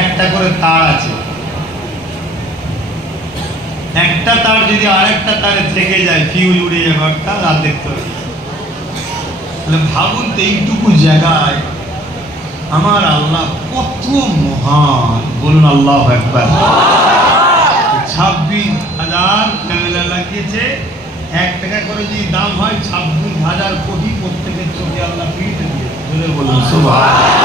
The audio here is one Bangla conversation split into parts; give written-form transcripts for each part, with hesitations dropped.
একটা করে তার আছে, একটা তার যদি আরেকটা তারে থেকে যায় ফিউজ উড়ে যাবে, একটা আর দেখতে হবে। তাহলে ভাবুন তো এইটুকু জায়গায় আমার আল্লাহ কত মহান, বলুন আল্লাহু আকবার। 26,000 ক্যামেরা লাগিয়েছে, 1 টাকা করে যদি দাম হয় 26,000 কোটি প্রত্যেকের চোখে আল্লাহ ফিরিয়ে দিয়ে বলুন সুবহানাল্লাহ।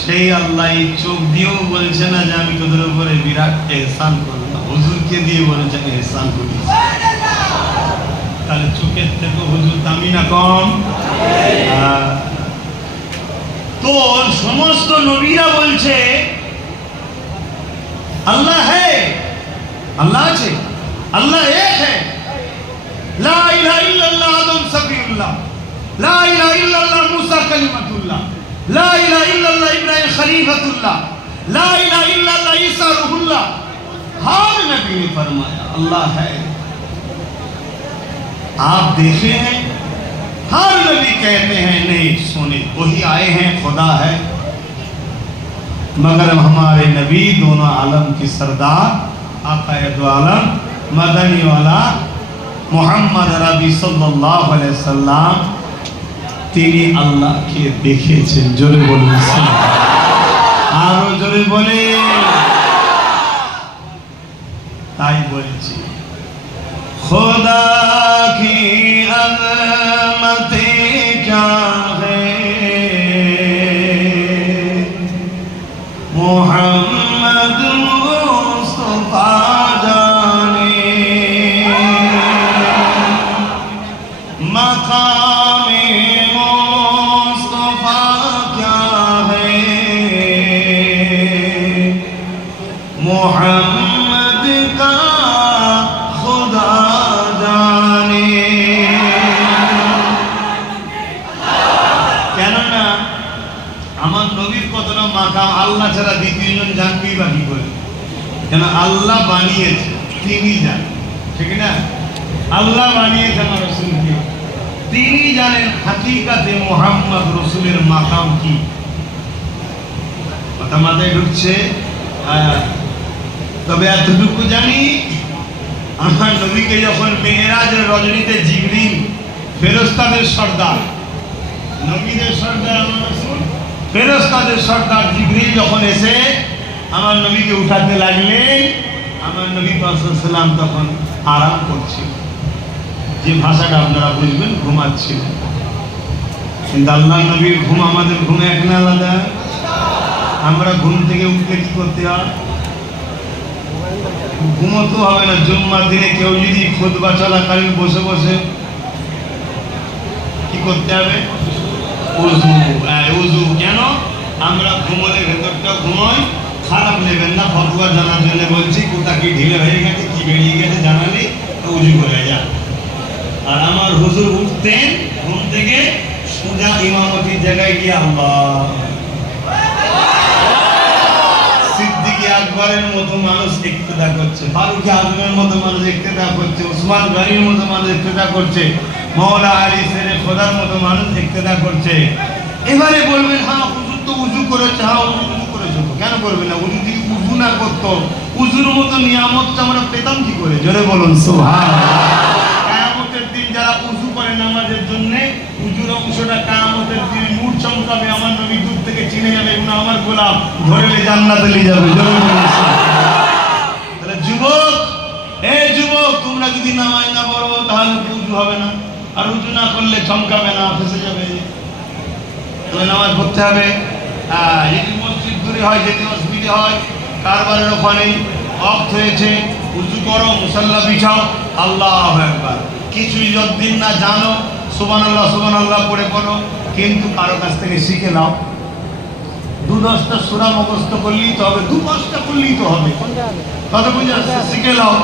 সেই আল্লাহ এই চোখ দিয়েও বলছে না যে আমি তোদের উপরে বিরাট এহসান করলাম, হুজুরকে দিয়ে বলেছেন এহসান করি। তাহলে চোখের থেকে হুজুর দামি না কম? তো সমস্ত নবীরা বলছে আল্লাহ হ্যাঁ, আল্লাহ আছে, আল্লাহ এক হ্যাঁ, লা ইলাহা ইল্লাল্লাহ আদম সফিউল্লাহ, লা ইলাহা ইল্লাল্লাহ মুসা কালিমাতুল্লাহ, লা ইলাহা ইল্লাল্লাহ ইব্রাহিম খলিফাতুল্লাহ, লা इलाहा इल्लल्लाह ईसा रूहुल्लाह। हर नबी ने फरमाया अल्लाह है। आप देखे हैं हर नबी कहते हैं नहीं सुने, वही आए हैं खुदा है, मगर हमारे नबी दोनों आलम की सरदार आकाए दो आलम मदनी वाला मोहम्मद रबी सल्लल्लाहु अलैहि वसल्लम তিনি আল্লাহকে দেখেছেন। জোরে বলুন, আরো জোরে বলে। তাই বলছি খোদা কি আযমতে ক্যা হ্যায়, মুহাম্মদ মুস্তাফা জানে মাকামে মুস্তাফা ক্যা হ্যায়, মুহাম্মদ কা খুদা জানে। কেননা আমার নবীর কতটা মাকাম আল্লাহ ছাড়া দ্বিতীয়জন জানবেই বা কি করে? কেন আল্লাহ বানিয়েছে, তিনি জানেন, ঠিক না? আল্লাহ বানিয়েছে আমার রাসূলকে, তিনি জানেন হাকিকাতে মুহাম্মদ রাসূলের মাকাম কি। কথা মাথায় ঢুকছে? তবে এতটুকু জানি আমার নবীকে যখন মেরাজের রজনীতে জিবরিল ফেরেশতাদের সর্দার, নবীদের সর্দার আমার রাসূল, ফেরেশতাদের সর্দার জিবরিল যখন এসে আমার নবীকে উঠাতে লাগলেন, আমার নবী পাক সাল্লাল্লাহু আলাইহি ওয়াসাল্লাম তখন আরাম করছিল, যে ভাষাটা আপনারা বুঝবেন, ঘুমাচ্ছিলেন। কিন্তু আল্লাহ নবীর ঘুম আমাদের ঘুম এক না আলাদা? আমরা ঘুম থেকে উঠলে কি করতে হয়? ঘুমোতে হবে না। জুম্মার দিনে কেউ যদি খুতবা চলাকালীন বসে বসে কি করতে হবে? উযু। উযু কেন? আমরা ঘুমোলে ভেতরটা ঘুমোই, খারাপ নেবেন না, ফতোয়া জানার জন্য বলছি। কোথা কি ঢিলে হয়ে গেছে, কি বেরিয়ে গেছে জানালি উযু করে যা। আর আমার হুজুর উঠতেন ঘুম থেকে, সোজা ইমামতির জায়গায় গিয়ে আল্লাহ, সিদ্দিক আকবরের মতো মানুষ ইক্তেদা করছে, ফারুক আজমের মতো মানুষ ইক্তেদা করছে, উসমান গনির মতো মানুষ ইক্তেদা করছে, মওলা আলী শেরে খোদার মতো মানুষ ইক্তেদা করছে। এবারে বলবেন হ্যাঁ হুজুর তো উযু করেছে, হ্যাঁ উযু করেছে, কেন করবে না? উযু যদি উযু না করতো, উযুর মতো নিয়ামতটা আমরা পেতাম কি করে? জোরে বলুন সুবহানাল্লাহ। কিয়ামতের দিন যারা উযু করে নামাজের জন্য, উযুর অংশটা কিয়ামতের দিন নূর চমকাবে, আমার নবী দূর থেকে চিনে যাবে, এগুলো আমার গোলাম, ধরে জান্নাতে নিয়ে যাবে। জোরে বলুন সুবহানাল্লাহ। তাহলে যুবক, এই যুবক, তোমরা যদি নামাজ না পড়ো তাহলে উযু হবে না, আর উযু না করলে চমকাবে না, ফেসে যাবে। তবে নামাজ পড়তে হবে। যদি মসজিদ দূরে হয়, যেতে অসুবিধা হয়, কারবারের ওখানে ওয়াক্ত হয়েছে, উযু করো, মুসাল্লা বিছাও, আল্লাহু আকবার। কিছুই যতদিন না জানো সুবহানাল্লাহ সুবহানাল্লাহ পড়ে পড়ো, কিন্তু কারো কাছ থেকে শিখে নাও। 2-10টা সূরা মুখস্থ করলেই তো হবে, 2-5টা করলেই তো হবে, কত বুঝে আসছে, শিখে নাও,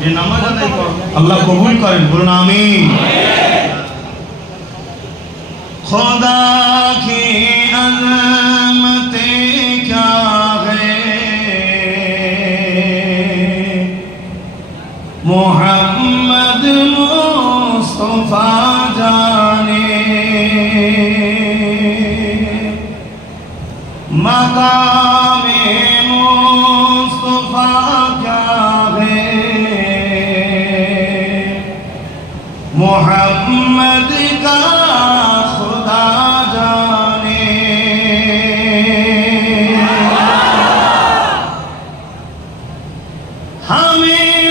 যে নামাজ আদায় করো। আল্লাহ কবুল করেন, বলুন আমিন। খোদা কি আযমতে ক্যা হ্যায়, মুহাম্মদ মুস্তাফা জানে मकाम मुस्तफा क्या है मोहम्मद का खुदा जाने हमें